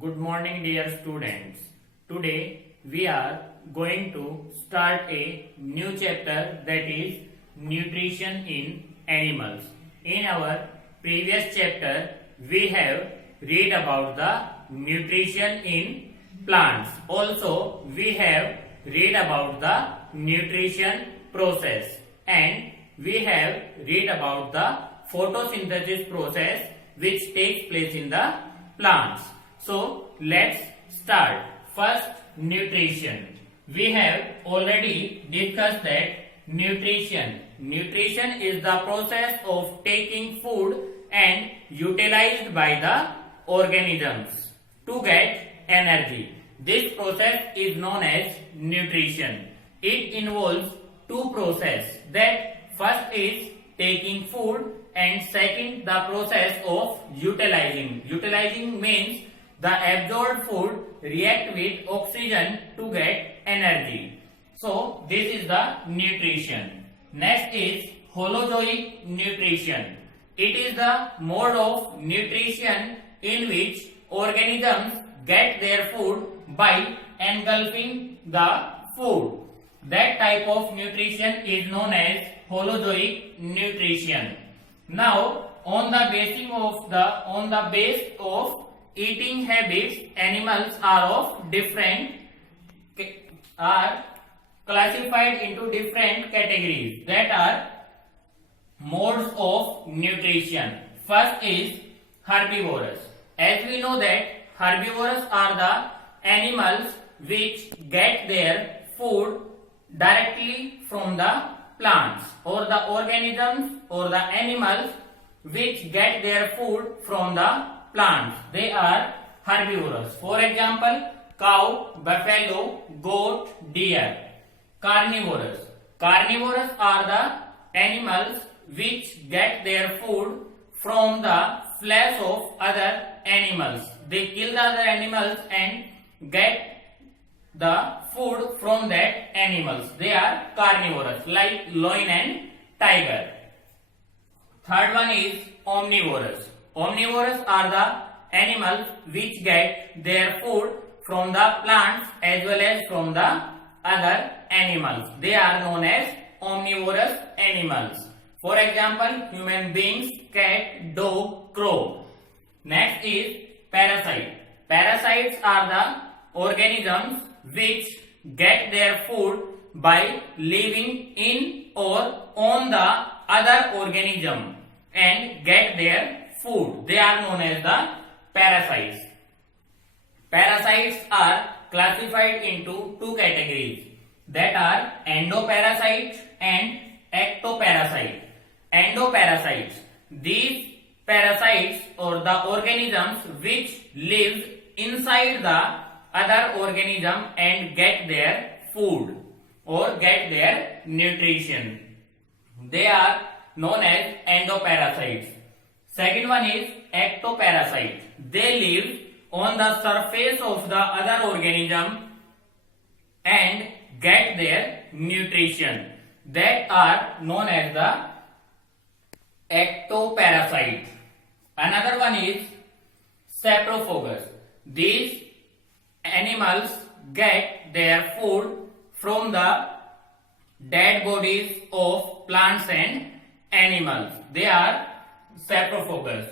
Good morning, dear students. Today we are going to start a new chapter, that is nutrition in animals. In our previous chapter, we have read about the nutrition in plants. Also, we have read about the nutrition process, and we have read about the photosynthesis process which takes place in the plants. So let's start. First, nutrition. We have already discussed that nutrition is the process of taking food and utilized by the organisms to get energy. This process is known as nutrition. It involves two processes. That first is taking food, and second the process of utilizing. Utilizing means the absorbed food react with oxygen to get energy. So this is the nutrition. Next is holozoic nutrition. It is the mode of nutrition in which organisms get their food by engulfing the food. That type of nutrition is known as holozoic nutrition. Now, on the base of eating habits, animals are classified into different categories, that are modes of nutrition. First is herbivorous. As we know that herbivores are the animals which get their food directly from the plants, or the organisms or the animals which get their food from the plants. They are herbivorous. For example, cow, buffalo, goat, deer. Carnivorous. Carnivorous are the animals which get their food from the flesh of other animals. They kill the other animals and get the food from that animals. They are carnivorous, like lion and tiger. Third one is omnivorous. Omnivorous are the animals which get their food from the plants as well as from the other animals. They are known as omnivorous animals. For example, human beings, cat, dog, crow. Next is parasite. Parasites are the organisms which get their food by living in or on the other organism and get their food. They are known as the parasites. Parasites are classified into two categories, that are endoparasite and ectoparasite. Endoparasites. These parasites or the organisms which live inside the other organism and get their food or get their nutrition. They are known as endoparasites. Second one is ectoparasite. They live on the surface of the other organism and get their nutrition. That are known as the ectoparasite. Another one is saprophagus. These animals get their food from the dead bodies of plants and animals. They are saprophagus.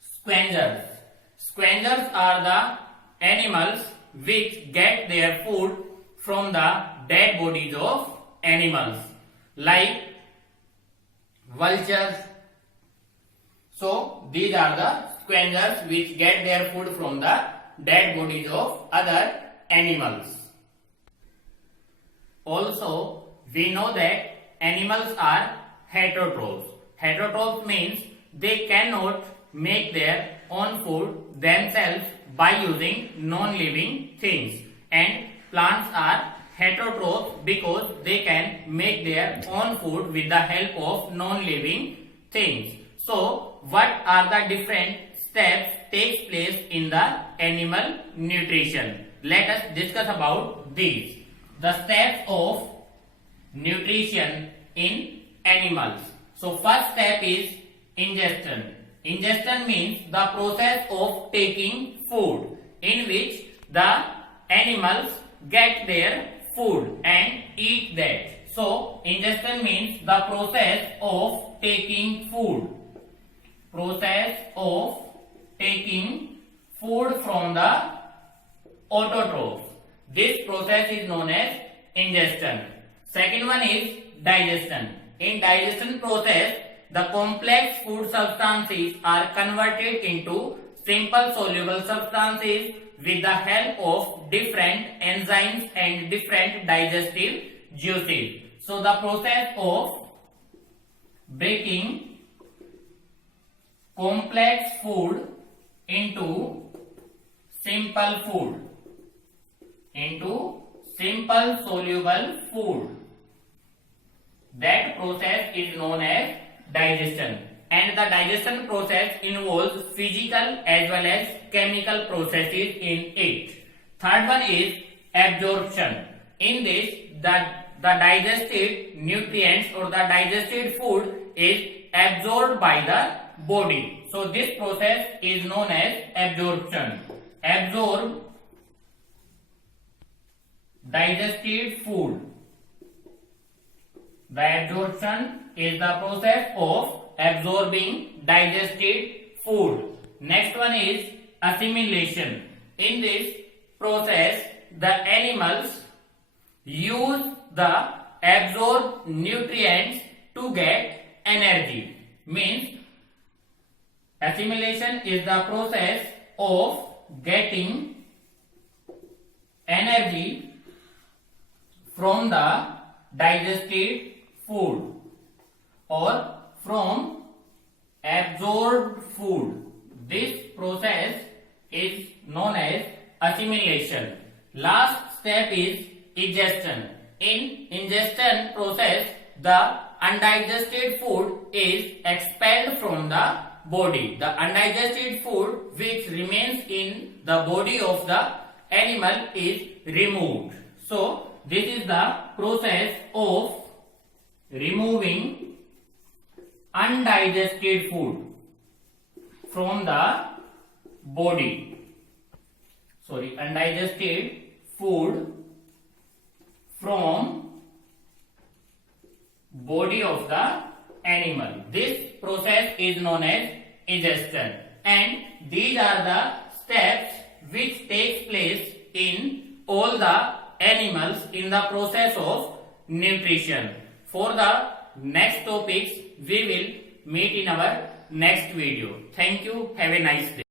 Scavengers. Scavengers are the animals which get their food from the dead bodies of animals, like vultures. So these are the scavengers which get their food from the dead bodies of other animals. Also, we know that animals are heterotrophs. Heterotrophs means they cannot make their own food themselves by using non-living things, and plants are heterotrophs because they can make their own food with the help of non-living things. So, what are the different steps takes place in the animal nutrition? Let us discuss about these. The steps of nutrition in animals. So first step is ingestion. Ingestion means the process of taking food, in which the animals get their food and eat that. So ingestion means the process of taking food. Process of taking food from the autotrophs. This process is known as ingestion. Second one is digestion. In digestion process, the complex food substances are converted into simple soluble substances with the help of different enzymes and different digestive juices. So the process of breaking complex food into simple soluble food, that process is known as digestion. And the digestion process involves physical as well as chemical processes in it. Third one is absorption. In this, the digested nutrients or the digested food is absorbed by the body. So this process is known as absorption. Absorb digested food. The absorption is the process of absorbing digested food. Next one is assimilation. In this process, the animals use the absorbed nutrients to get energy. Means assimilation is the process of getting energy from the digested food or from absorbed food. This process is known as assimilation. Last step is ingestion. In ingestion process, the undigested food is expelled from the body. The undigested food which remains in the body of the animal is removed. So this is the process of removing undigested food from the body. Undigested food from body of the animal. This process is known as ingestion, and these are the steps which takes place in all the animals in the process of nutrition. For the next topics, we will meet in our next video. Thank you. Have a nice day.